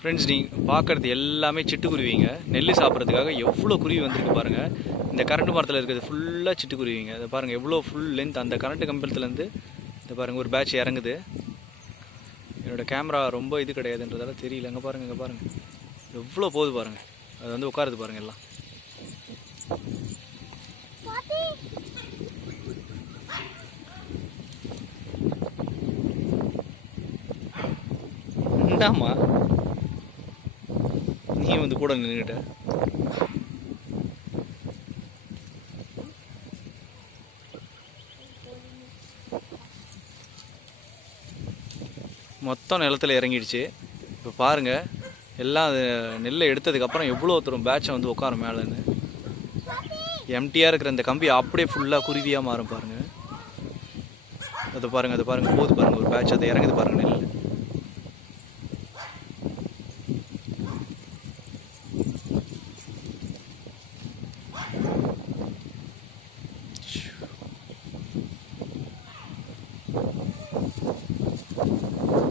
Friends நீங்கள் பார்க்குறது எல்லாமே சிட்டுக்குருவிங்க. நெல் சாப்பிட்றதுக்காக எவ்வளோ குருவி வந்திருக்கு பாருங்கள் இந்த கரண்ட் மரத்தில் இருக்கிறது ஃபுல்லாக சிட்டுக்குருவிங்க. அதை பாருங்கள் எவ்வளோ ஃபுல் லென்த் அந்த கரண்ட் கம்பளத்துலேருந்து இந்த பாருங்கள் ஒரு பேட்ச் இறங்குது. என்னோட கேமரா ரொம்ப இது கிடையாதுன்றதால தெரியல. அங்கே பாருங்கள் இங்கே பாருங்கள் எவ்வளோ போகுது பாருங்கள் அது வந்து உட்காருது பாருங்கள் எல்லாம். இந்தாம்மா. நீ வந்து கூட நின்றுட்ட மொத்தம் நிலத்துல இறங்கிடுச்சு. இப்போ பாருங்கள் எல்லாம் அது நெல்லை எடுத்ததுக்கப்புறம் எவ்வளோ ஒருத்தரும் பேட்சை வந்து உட்காரும் மேலேன்னு. எம்டியாக இருக்கிற இந்த கம்பி அப்படியே ஃபுல்லாக குருவியாக மாறும் பாருங்கள் அதை பாருங்கள் அதை பாருங்கள் போது பாருங்கள் ஒரு பேட்ச் அதை இறங்குது பாருங்கள் நெல் Thank you.